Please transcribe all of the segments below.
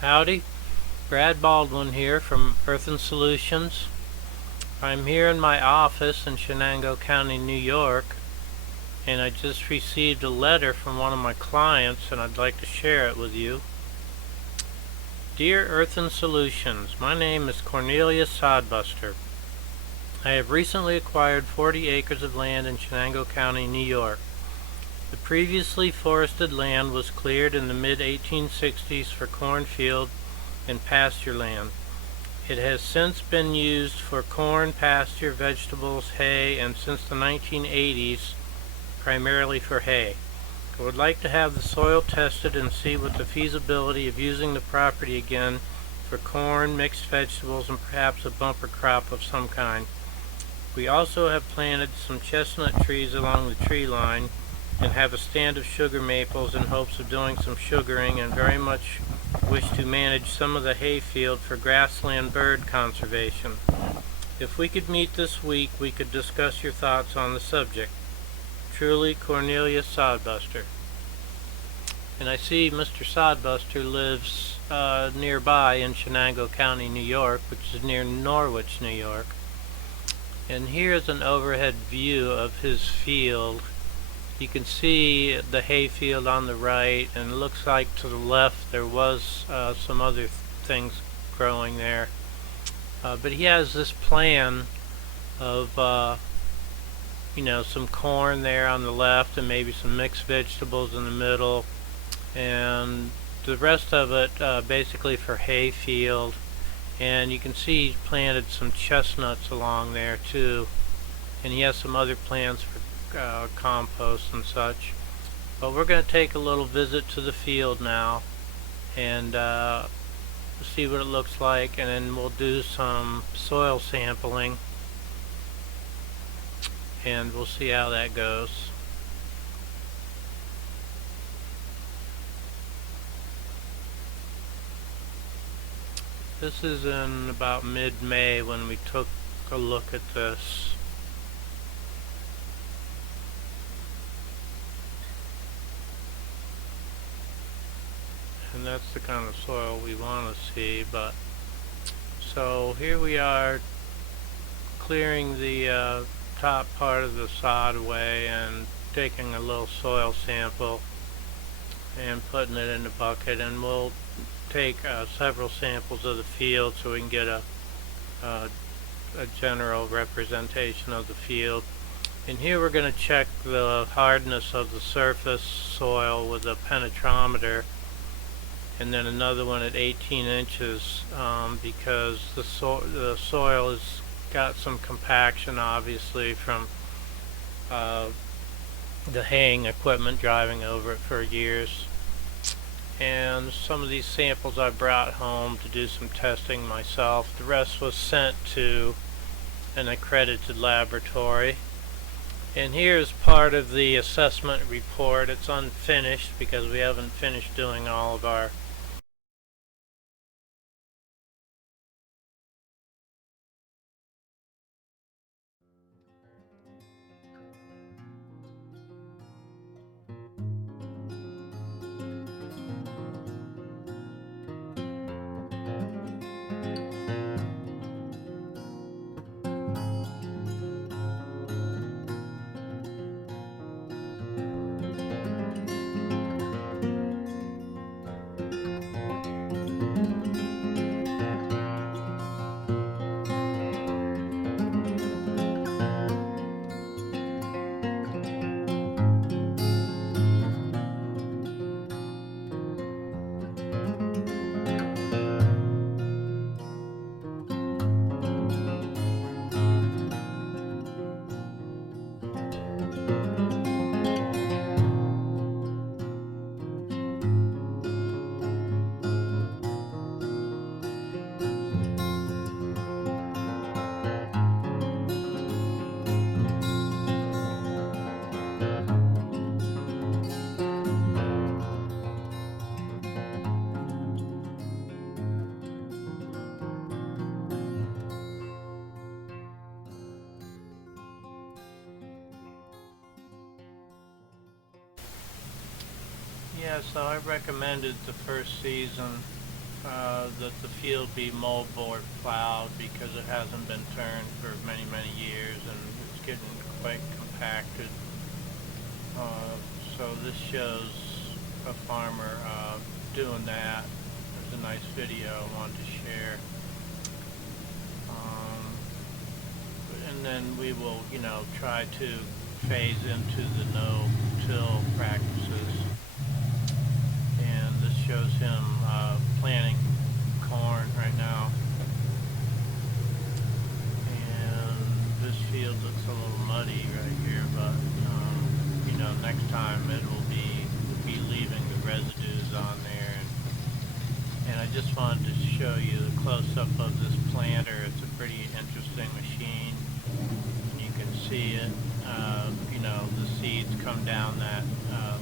Howdy, Brad Baldwin here from Earthen Solutions. I'm here in my office in Shenango County, New York, and I just received a letter from one of my clients and I'd like to share it with you. Dear Earthen Solutions, my name is Cornelius Sodbuster. I have recently acquired 40 acres of land in Shenango County, New York. The previously forested land was cleared in the mid-1860s for cornfield and pasture land. It has since been used for corn, pasture, vegetables, hay, and since the 1980s, primarily for hay. I would like to have the soil tested and see what the feasibility of using the property again for corn, mixed vegetables, and perhaps a bumper crop of some kind. We also have planted some chestnut trees along the tree line and have a stand of sugar maples in hopes of doing some sugaring, and very much wish to manage some of the hayfield for grassland bird conservation. If we could meet this week, we could discuss your thoughts on the subject. Truly, Cornelius Sodbuster. And I see Mr. Sodbuster lives nearby in Shenango County, New York, which is near Norwich, New York. And here's an overhead view of his field. You can see the hayfield on the right, and it looks like to the left there was some other things growing there. But he has this plan of some corn there on the left and maybe some mixed vegetables in the middle, and the rest of it basically for hayfield. And you can see he planted some chestnuts along there too, and he has some other plans for compost and such. But we're going to take a little visit to the field now and see what it looks like, and then we'll do some soil sampling and we'll see how that goes. This is in about mid-May when we took a look at this. And that's the kind of soil we want to see. But so here we are clearing the top part of the sod away and taking a little soil sample and putting it in the bucket, and we'll take several samples of the field so we can get a general representation of the field. And here we're going to check the hardness of the surface soil with a penetrometer, and then another one at 18 inches because the soil has got some compaction, obviously, from the haying equipment driving over it for years. And some of these samples I brought home to do some testing myself. The rest was sent to an accredited laboratory. And here's part of the assessment report. It's unfinished because we haven't finished doing all of our Yeah, so I recommended the first season that the field be moldboard plowed because it hasn't been turned for many, many years and it's getting quite compacted. Uh, so this shows a farmer doing that. There's a nice video I wanted to share. Um, and then we will, try to phase into the no-till practices. And this shows him planting corn right now. And this field looks a little muddy right here, but next time it will be leaving the residues on there. And I just wanted to show you the close-up of this planter. It's a pretty interesting machine. And you can see it. The seeds come down that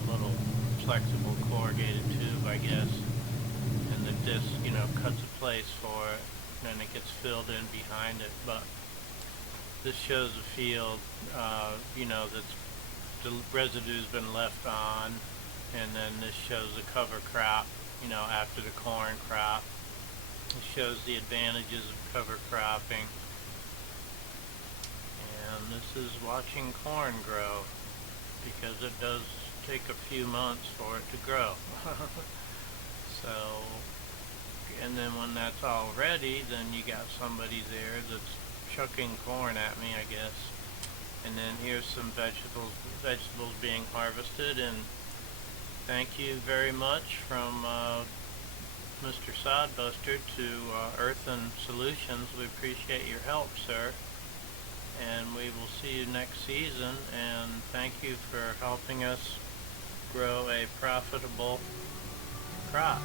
little flexible corrugated tube, I guess, and the disc, cuts a place for it, and then it gets filled in behind it. But this shows a field, that's the residue's been left on, and then this shows the cover crop, after the corn crop. It shows the advantages of cover cropping. And this is watching corn grow, because it does take a few months for it to grow. So, and then when that's all ready, then you got somebody there that's chucking corn at me, I guess. And then here's some vegetables being harvested. And thank you very much from Mr. Sodbuster to Earthen Solutions. We appreciate your help, sir. And we will see you next season. And thank you for helping us grow a profitable crop.